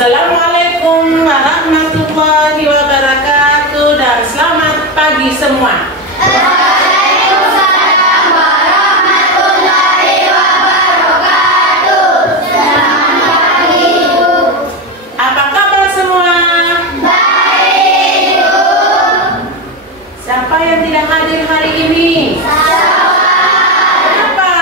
Assalamualaikum warahmatullahi wabarakatuh dan selamat pagi semua. Waalaikumsalam warahmatullahi wabarakatuh. Selamat pagi, Ibu. Apa kabar semua? Baik, Ibu. Siapa yang tidak hadir hari ini? Kenapa?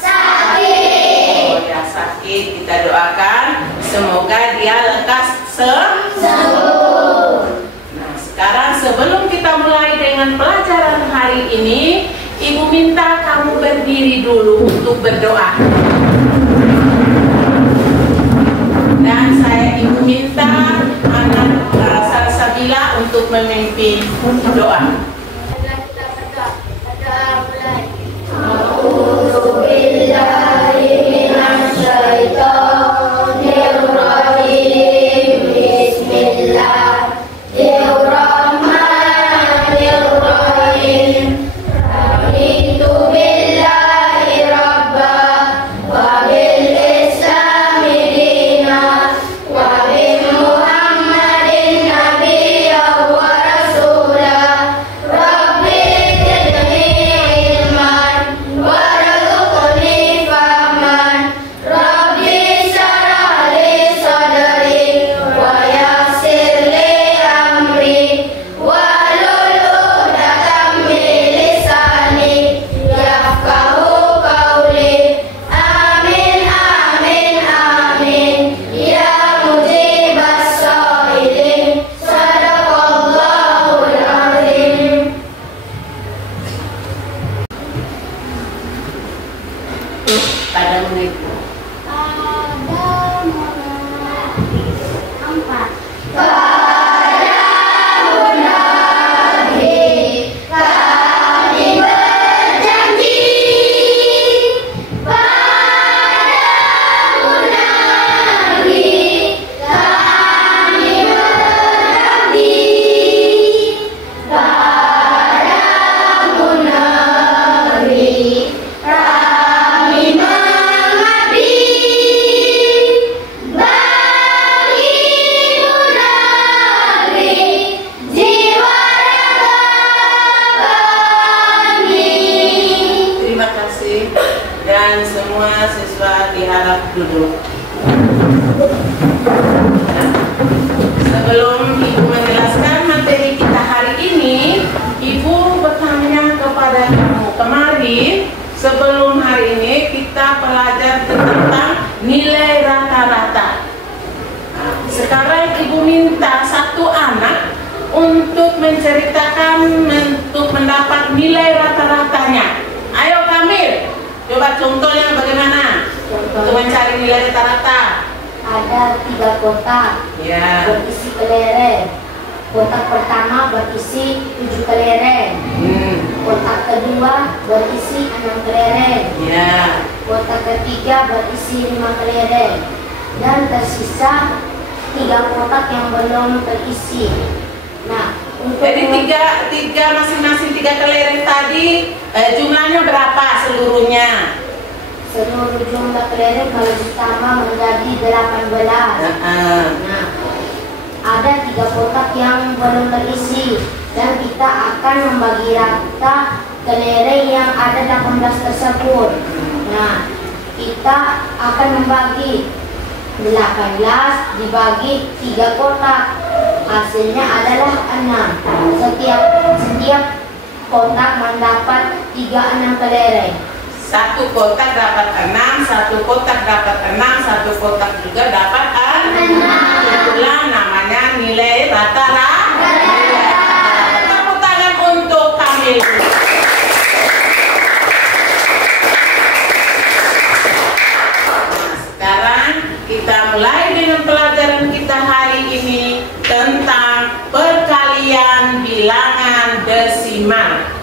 Sakit. Oh ya, sakit. Kita doakan semoga dia lekas sembuh. Nah, sekarang sebelum kita mulai dengan pelajaran hari ini, Ibu minta kamu berdiri dulu untuk berdoa. Dan Ibu minta anak Salsabila untuk memimpin doa. Pada menit dan semua siswa diharap duduk. Sebelum Ibu menjelaskan materi kita hari ini, Ibu bertanya kepada kamu kemarin, sebelum hari ini kita belajar tentang nilai rata-rata. Sekarang Ibu minta satu anak untuk menceritakan untuk mendapat nilai rata-ratanya. Ayo Kamil, coba contohnya bagaimana untuk mencari nilai rata-rata. Ada 3 kotak Ya. berisi kelereng. Kotak pertama berisi 7 kelereng. Kotak kedua berisi 6 kelereng. Ya. Kotak ketiga berisi 5 kelereng. Dan tersisa 3 kotak yang belum terisi. Nah, Jadi tiga masing-masing 3 kelereng tadi jumlahnya berapa seluruhnya? seluruh jumlah kelereng kalau ditambah menjadi 18. Nah, ada 3 kotak yang belum terisi dan kita akan membagi rata kelereng yang ada 18 tersebut. Nah, kita akan membagi 18 dibagi 3 kotak, hasilnya adalah 6. Setiap kotak mendapat 36 kelereng. Satu kotak dapat 6, satu kotak dapat 6, satu kotak juga dapat 6. Itulah namanya nilai rata-rata. Tepuk tangan untuk Kamil. Sekarang kita mulai dengan pelajaran kita hari ini tentang perkalian bilangan desimal.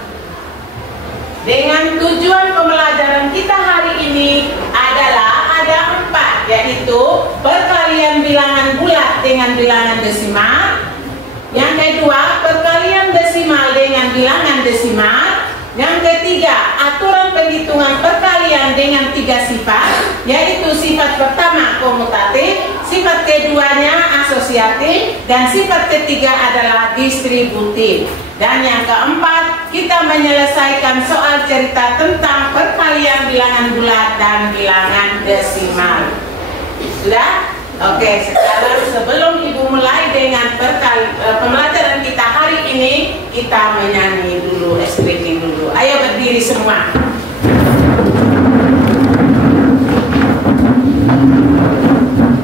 Dengan tujuan pembelajaran kita hari ini adalah ada 4, yaitu perkalian bilangan bulat dengan bilangan desimal. Yang kedua, perkalian desimal dengan bilangan desimal. Yang ketiga, aturan penghitungan perkalian dengan 3 sifat, yaitu sifat pertama komutatif, sifat keduanya asosiatif, dan sifat ketiga adalah distributif. Dan yang keempat, kita menyelesaikan soal cerita tentang perkalian bilangan bulat dan bilangan desimal. Sudah? Oke, sekarang sebelum Ibu mulai dengan pembelajaran kita hari ini, kita menyanyi dulu, explaining dulu. Ayo berdiri semua.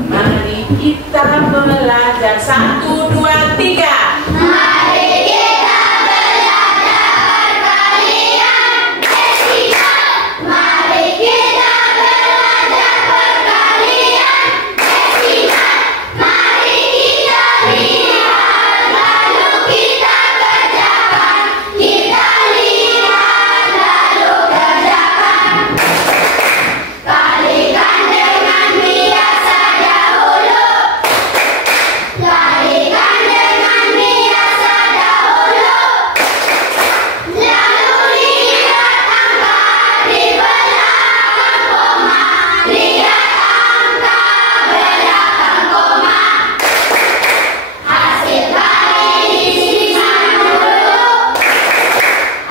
Mari kita belajar 1, 2, 3. Mari kita belajar perkalian desimal. Mari kita belajar perkalian desimal. Mari kita lihat, lalu kita kerjakan. Kita lihat, lalu kerjakan. Kalikan dengan biasa dahulu. Kalikan dengan biasa dahulu. Lalu lihat angka di belakang koma. Lihat angka belakang koma. Hasil kali disimpan dulu.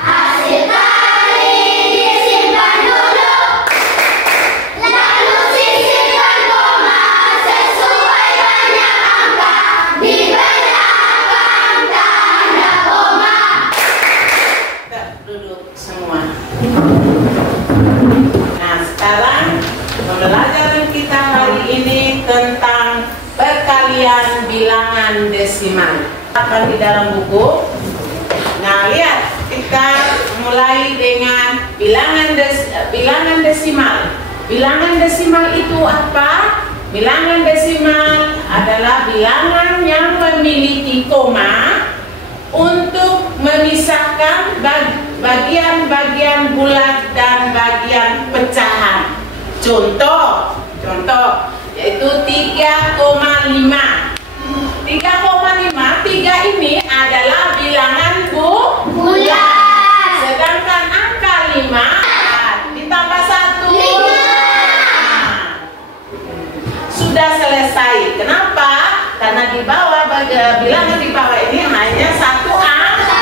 Hasil kali disimpan dulu. Lalu sisihkan koma sesuai banyak angka di belakang tanda koma. Kita duduk semua. Nah, sekarang pembelajaran kita hari ini tentang perkalian bilangan desimal. Akan di dalam buku. Nah, lihat, kita mulai dengan bilangan desimal. Bilangan desimal itu apa? Bilangan desimal adalah bilangan yang memiliki koma untuk memisahkan bagian-bagian bulat dan bagian pecahan. Contoh yaitu 3,5. 3,5, 3 ini adalah bilangan bulat. Sedangkan angka 5 ditambah 1. Sudah selesai. Kenapa? Karena di bawah bilangan di bawah ini hanya 1 angka.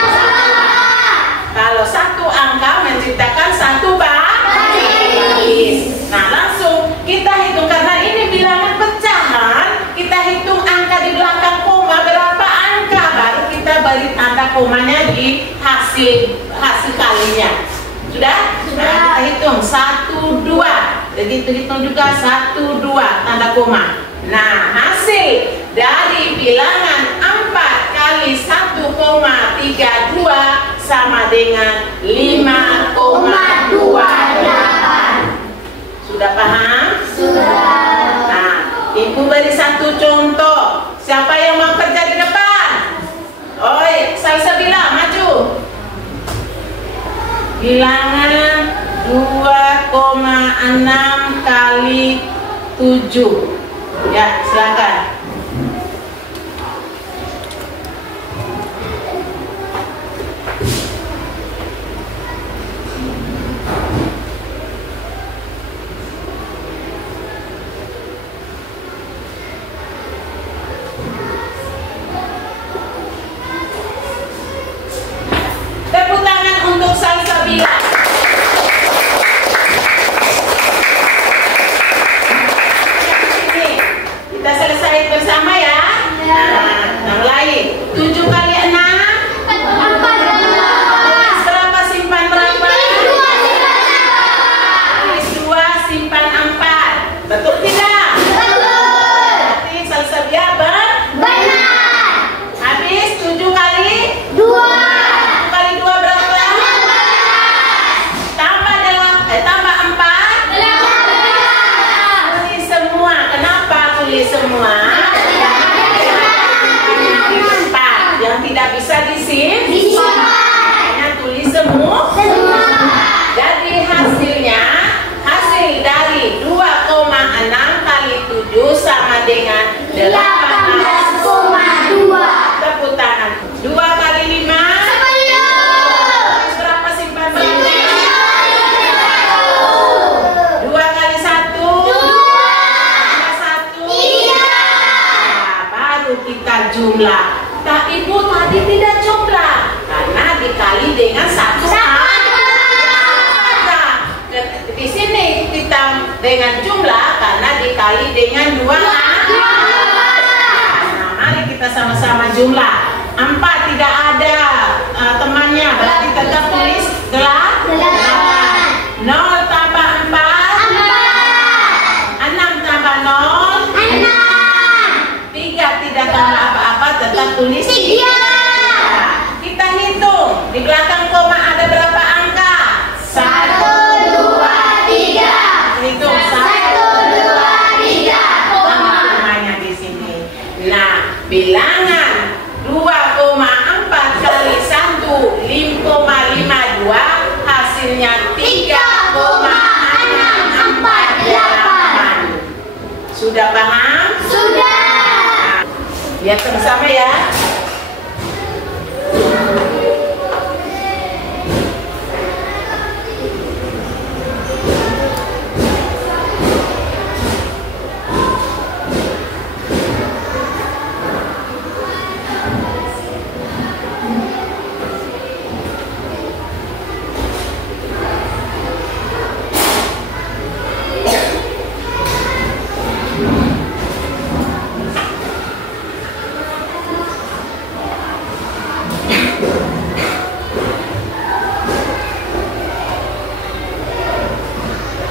Kalau 1 angka menciptakan 1 baris. Nah, langsung kita hitung karena ini bilangan pecahan, kita hitung angka di belakang koma berapa angka, baru kita balik tanda komanya di hasil kalinya. Sudah? Nah, kita hitung 1, 2. Begitu hitung juga 1, 2 tanda koma. Nah, hasil dari bilangan 4 kali 1,32 sama dengan 5,28. Sudah paham? Sudah. Nah, Ibu beri satu contoh. Siapa yang mau kerja di depan? Oi, Salsabila, maju. Bilangan 2,6 kali 7. Ya, silakan. Tepuk tangan untuk Salsabila. Kita selesai baru kita jumlah. Tak, Ibu tadi tidak jumlah karena dikali dengan 1. Di sini kita dengan jumlah karena dikali dengan 2. Nah, mari kita sama-sama jumlah. 4 tidak ada temannya, berarti tetap tulis 8. 0 tambah 4, 6 tambah 0, 3 tidak tambah apa-apa, tetap tulis 3. Kita hitung, di belakang koma ada berapa angka? 1, 2, 3. Hitung 1, 2, 3. komanya di sini. Nah, bilangan 2,4 kali 1 5,52 hasilnya 3,648. Sudah paham? Sudah. Lihat bersama ya.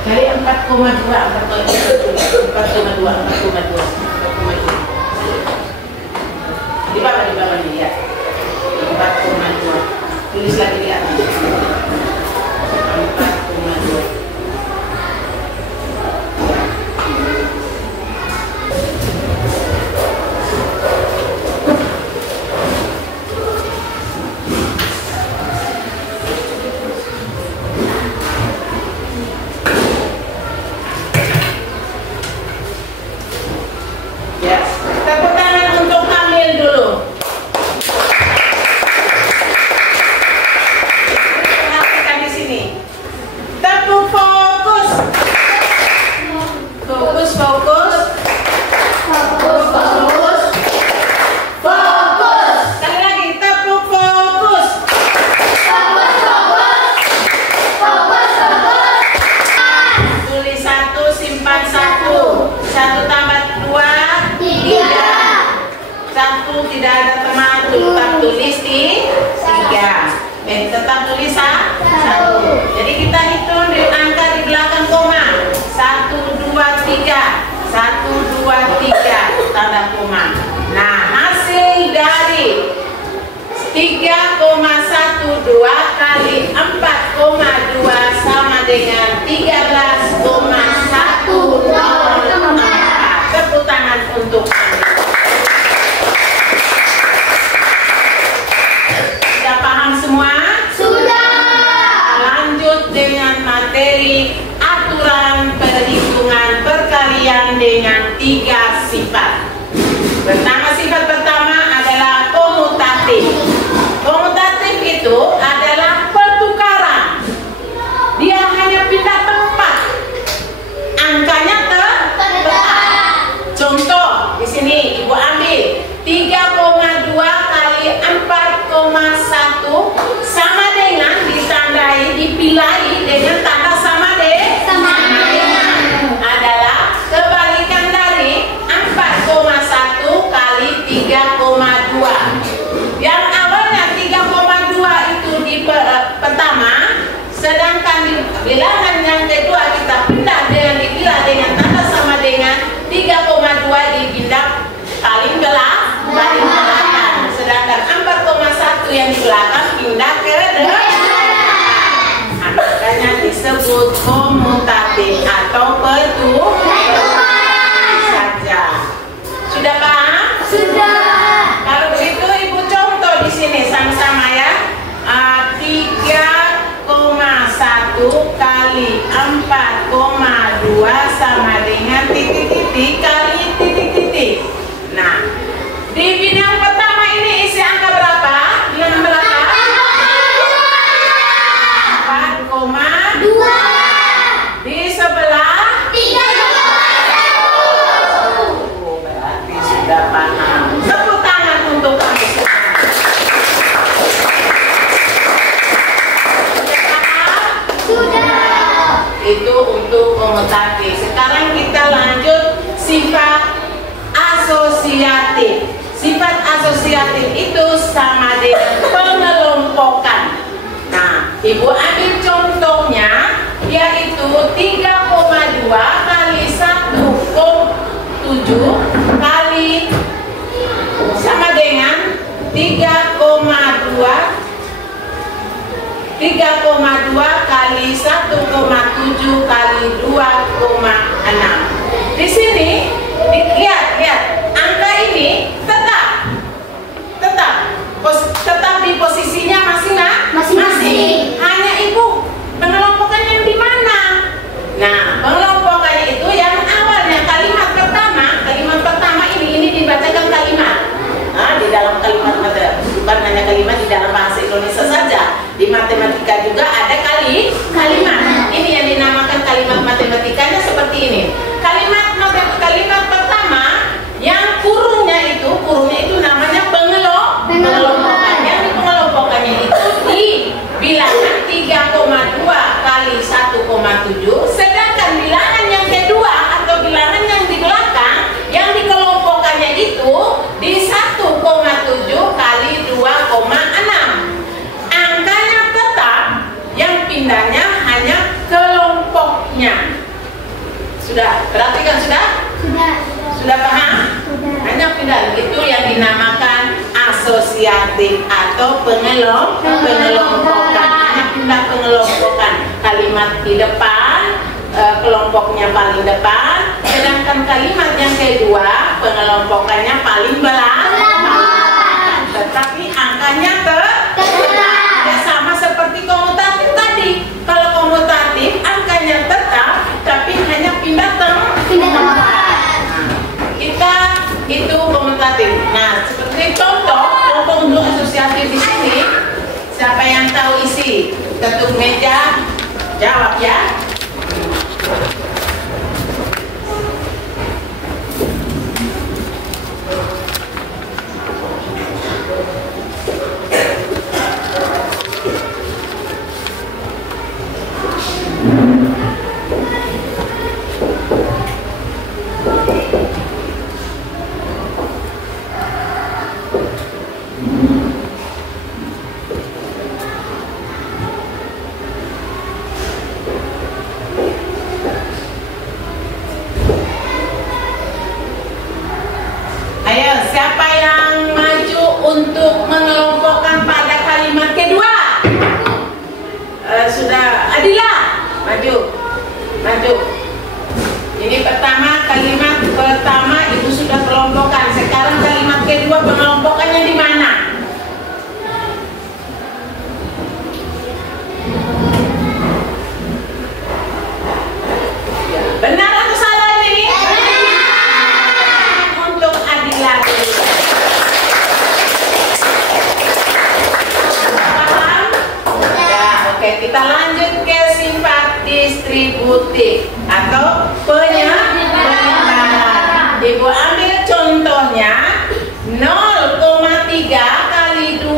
Kali 4,2 di bawah nih ya. 4,2 tulis lagi di atas. 4,2. Ya, tepuk tangan untuk Kamil dulu. Perhatikan di sini. Tepuk fokus. Fokus, fokus. Fokus, fokus. Fokus. Sekali lagi, tepuk fokus. Fokus, fokus. Fokus, fokus. Tulis 1, simpan 1. 1 tambah 2, 3. 1 tidak ada teman, tetap tulis di 3. Tetap tulis 1. Jadi kita hitung di angka di belakang koma. 1, 2, 3. 1, 2, 3 tanda koma. Nah, hasil dari 3,12 kali 4,2 sama dengan 13,104. Tepuk tangan untuk Anda. Sudah paham semua? Sudah. Lanjut dengan materi aturan perhitungan perkalian dengan 3 sifat. Sifat pertama adalah komutatif. Komutatif itu adalah pertukaran. Dia hanya pindah tempat. Angkanya tetap. Contoh di sini Ibu ambil 3,2 kali 4,1 sama dengan ditandai, dipilai dengan tanda sama dengan adalah kebalikan dari 4,1 kali 3,2. Yang awalnya 3,2 itu di pertama, sedangkan di bilangan yang kedua kita pindah dengan dipilai dengan tanda sama dengan 3,2 dipindah paling belakang, sedangkan 4,1 yang di belakang pindah ke depan. Makanya disebut komutatif atau pertukaran saja. Sudah paham? Sudah. Kalau begitu Ibu contoh di sini sama-sama ya. 3,1 kali 4,2 sama dengan titik-titik kali titik-titik. Nah, di bidang pertama ini isi angka berapa? Yang berapa? 4,2. Di sebelah 3,1. berarti sudah paham. Ibu ambil contohnya, yaitu 3,2 kali 1,7 kali sama dengan 3,2 kali 1,7 kali 2,6. Di sini lihat angka ini tetap di posisinya masing-masing. Hanya ibu pengelompokannya di mana? Nah, pengelompokannya itu yang awalnya kalimat pertama ini dibacakan kalimat. Nah, di dalam kalimat bukan hanya kalimat di dalam bahasa Indonesia saja, di matematika juga ada kalimat. Ini yang dinamakan kalimat matematikanya seperti ini. Kalimat pertama yang kurungnya itu namanya pengelompokan. Yang di pengelompokannya itu di bilangan 3,2 kali 1,7, sedangkan bilangan yang kedua atau bilangan yang di belakang yang dikelompokannya itu di 1,7 kali 2,6. Angkanya tetap, yang pindahnya hanya kelompoknya. Sudah perhatikan? Sudah paham? Hanya pindah. Itu yang dinamakan asosiatif atau pengelompokan. Hanya pindah pengelompokan. Kalimat di depan, kelompoknya paling depan, sedangkan kalimat yang kedua pengelompokannya paling belakang. Tetapi angkanya tidak sama seperti komutatif tadi. Kalau komutatif angkanya tetap, tapi hanya pindah tempat. Kita itu komutatif. Nah, seperti contoh untuk asosiatif di sini, siapa yang tahu isi? Ketuk meja jawab ya. Siapa yang maju untuk mengelompokkan pada kalimat kedua? Sudah, Adila, maju. Ini kalimat pertama ibu sudah kelompokkan. Sekarang kalimat kedua pengelompokannya di mana? Benar atau salah ini? Untuk Adila dulu. Paham? Ya, oke. Kita lanjut ke sifat distributif atau penyebaran. Ibu ambil contohnya 0,3 kali 2,4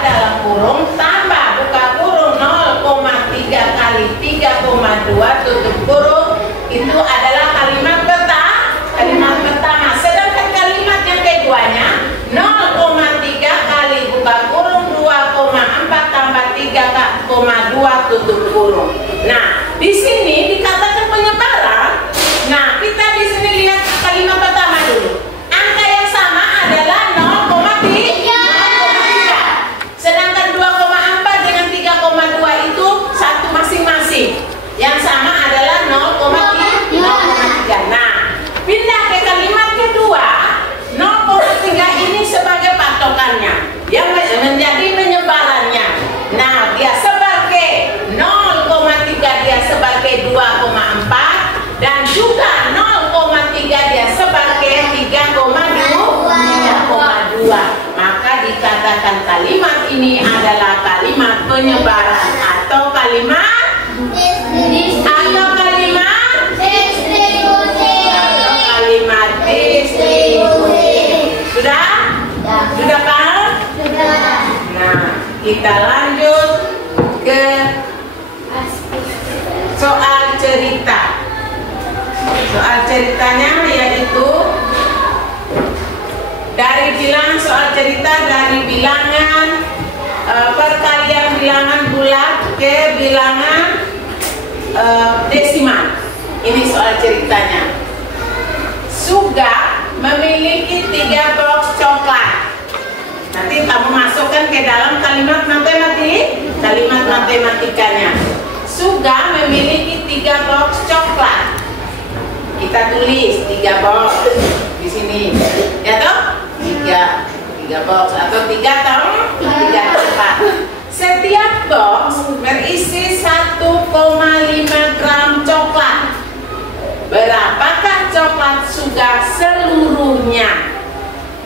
dalam kurung tambah buka kurung 0,3 kali 3,2 tutup kurung. Itu adalah kalimat pertama. Sedangkan kalimat yang keduanya 0,3 kali buka kurung 2,4 tambah 3,2 tutup kurung. Nah, di sini dikatakan penyebaran. Nah, kita di sini lihat kalimat pertama dulu. Angka yang sama adalah 0,3. Sedangkan 2,4 dengan 3,2 itu satu masing-masing. Yang sama adalah 0,3. Nah, pindah ke kalimat kedua. 0,3 ini sebagai patokannya, yang menjadi penyebarannya. Nah, dia sebagai 0,3, dia sebagai 2,4, dan juga 0,3 dia sebagai 3,2. Maka dikatakan kalimat ini adalah kalimat penyebaran atau kalimat distributif. Sudah paham? Nah, kita lanjut ke soal cerita. Soal ceritanya yaitu soal cerita dari bilangan perkalian bilangan bulat ke bilangan desimal. Ini soal ceritanya. Suga memiliki 3 box coklat. Nanti kamu masukkan ke dalam kalimat matematikanya. Suga memiliki 3 box coklat. Kita tulis 3 box di sini, ya toh? 3 box atau 3 tempat. Setiap box berisi 1,5 gram coklat. Berapakah coklat Suga seluruhnya?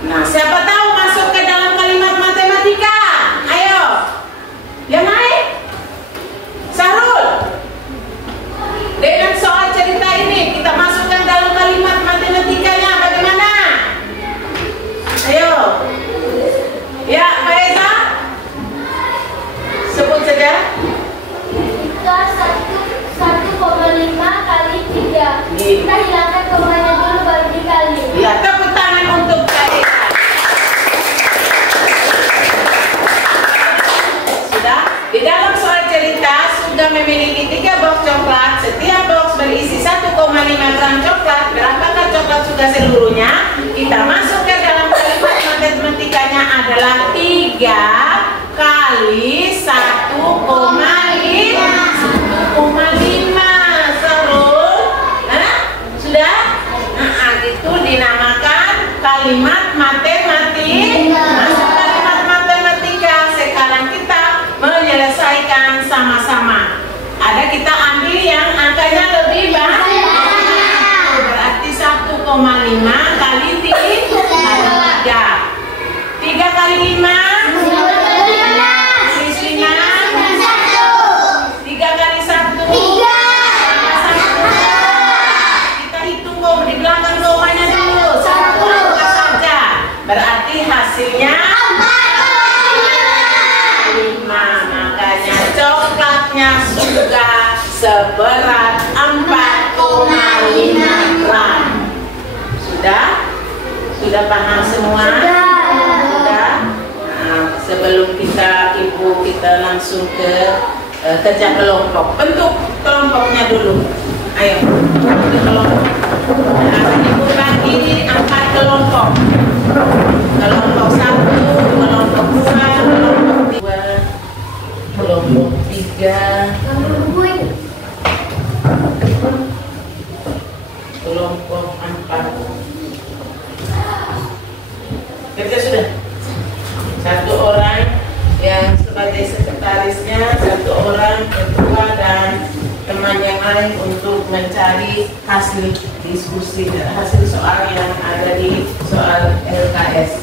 Nah, siapa tahu masuk ke dalam kalimat matematika? Ayo, yang naik. Sarul. Dengan soal cerita ini kita masukkan dalam kalimat matematikanya. Bagaimana? Ayo. Ya, Mbak Eza. Sebut saja. Jika 1,5 kali 3. Kita hilangkan komanya dulu baru dikali. Ya, tepuk tangan untuk Mbak Eza. Sudah? Di dalam soal cerita sudah memiliki 3 box coklat. Setiap box berisi 1,5 gram coklat. Berapakah coklat Suga seluruhnya? Kita masuk ke dalam kalimat matematikanya adalah 3 kali 1,5. Sudah? Itu dinamakan kalimat matematik. Masuk kalimat matematika. Sekarang kita menyelesaikan sama-sama. Ada kita ambil yang angkanya lebih banyak. Berarti 1,5 kali 3. 3 kali 5 berarti hasilnya 5. Makanya coklatnya Suga seberat 4,5 gram. Sudah paham semua? Sudah. Nah, sebelum kita langsung ke kerja kelompok. Bentuk kelompoknya dulu. Ayo, bentuk kelompok. Nah, Ibu bagi 4 kelompok. Kelompok 1, kelompok 2, kelompok 3, kelompok 3, kelompok 4. Kerja sudah? 1 orang yang sebagai sekretarisnya, 1 orang ketua dan teman yang lain untuk mencari hasil diskusi dan hasil soal yang ada di soal LKS.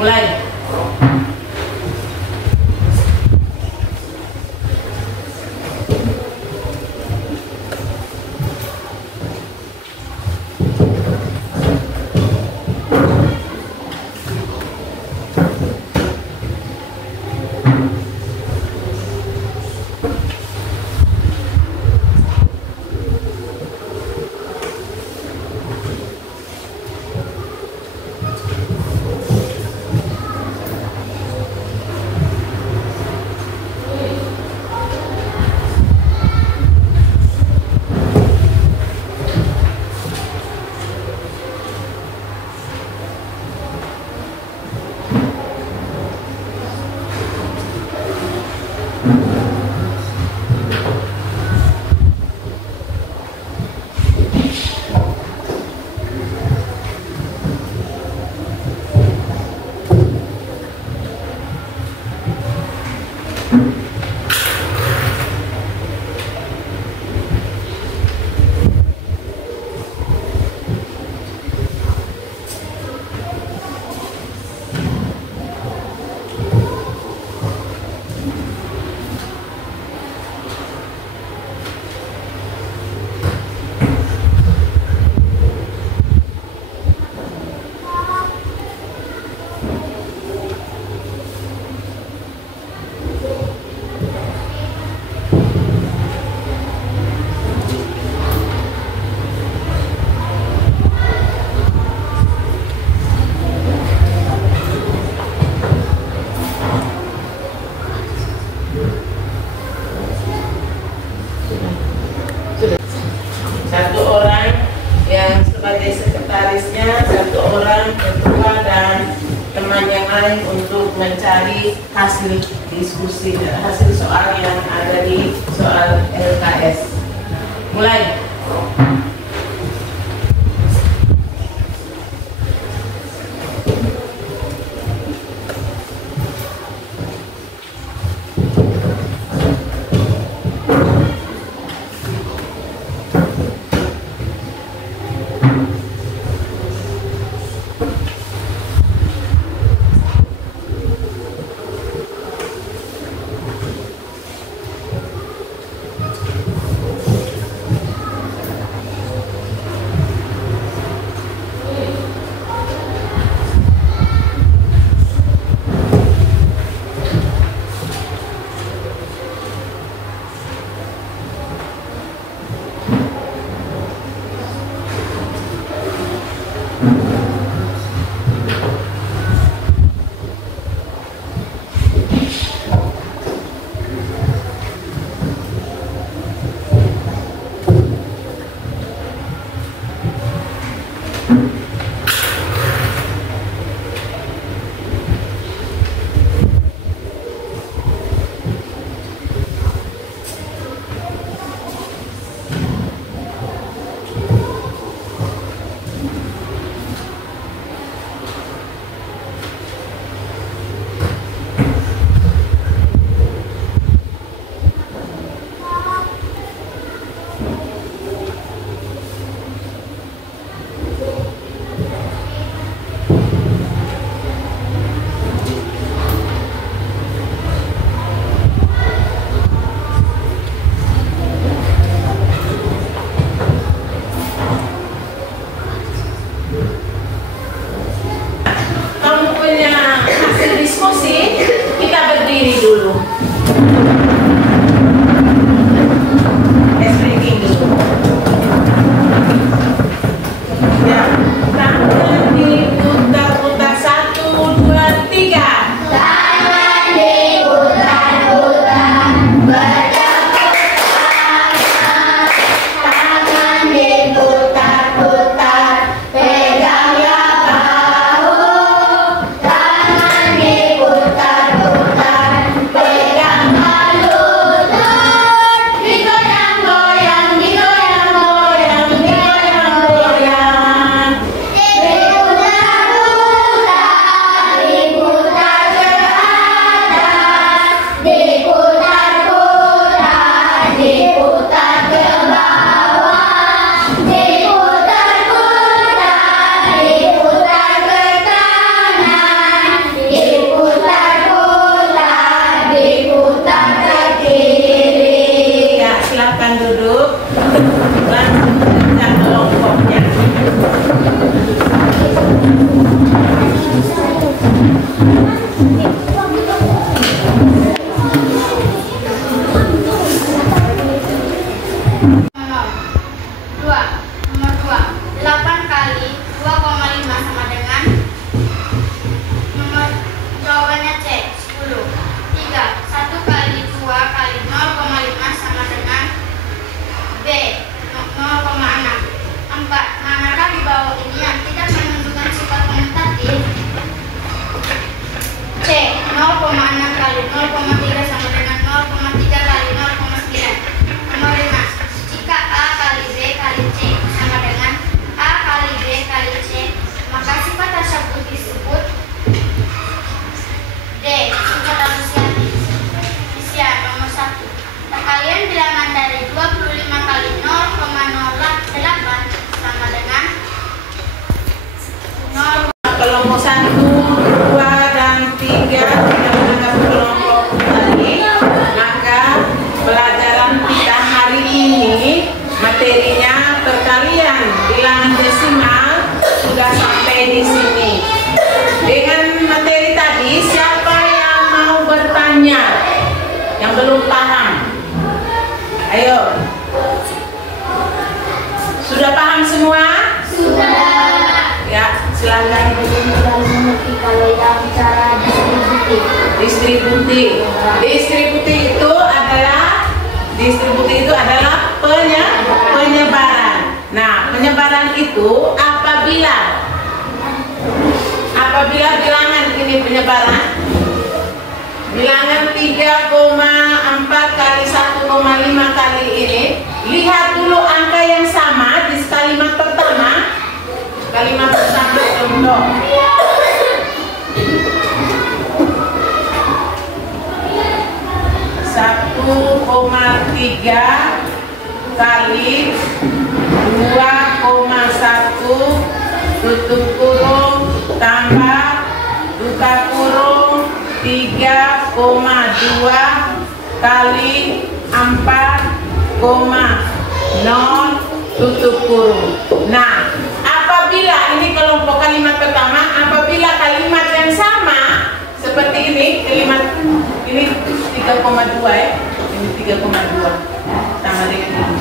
Mulai. teman yang lain untuk mencari hasil diskusi, hasil soal yang ada di soal LKS. Mulai. Kelompok 1, 2, dan 3 tidak menganggap kelompok tadi, maka pelajaran kita hari ini materinya perkalian bilangan desimal sudah sampai di sini. Dengan materi tadi, siapa yang mau bertanya yang belum paham? Ayo. Sudah paham semua? Sudah. Ya, silakan. Kalau yang cara Distributif itu adalah penyebaran. Nah, penyebaran itu apabila Apabila bilangan ini penyebaran, bilangan 3,4 kali 1,5 kali ini, lihat dulu angka yang sama di kalimat pertama. Kalimat pertama contoh. 1,3 kali 2,1 tutup kurung tambah buka kurung 3,2 kali 4,0 tutup kurung. Nah, apabila ini kelompok kalimat pertama, apabila kalimat yang sama seperti ini, kalimat ini 3,2 ya, ini 3,2 sama dengan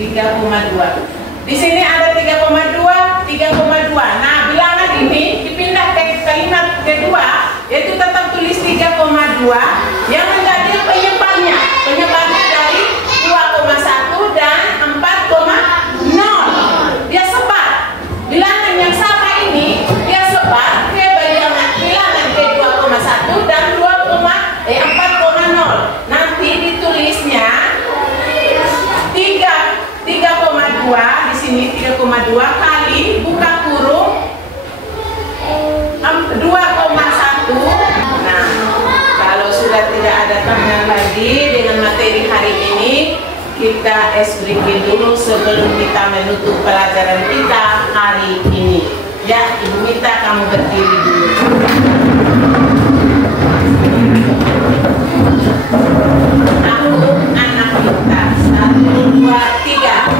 ini 3,2. Di sini ada 3,2, 3,2. Nah, bilangan ini dipindah ke kalimat kedua, yaitu tetap tulis 3,2 yang menjadi penyebarnya. Penyebarnya dari 2,1 dan 4,0. Dia sebar. Bilangan yang sama ini dia sebar ke bilangan ke 2,1 dan 4,0. Nanti ditulisnya 3,2 di sini 3,2 kali buka kurung 2,1. Nah, kalau sudah tidak ada tanya lagi dengan materi hari ini, kita break dulu sebelum kita menutup pelajaran kita hari ini. Ya, Ibu minta kamu berdiri dulu. Aku anak kita. 1, 2, 3.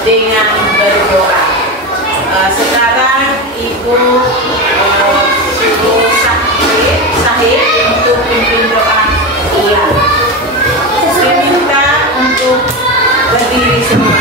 Dengan berdoa. Sekarang Ibu suruh Sahid untuk pimpin doa ulang. Saya minta untuk berdiri semua.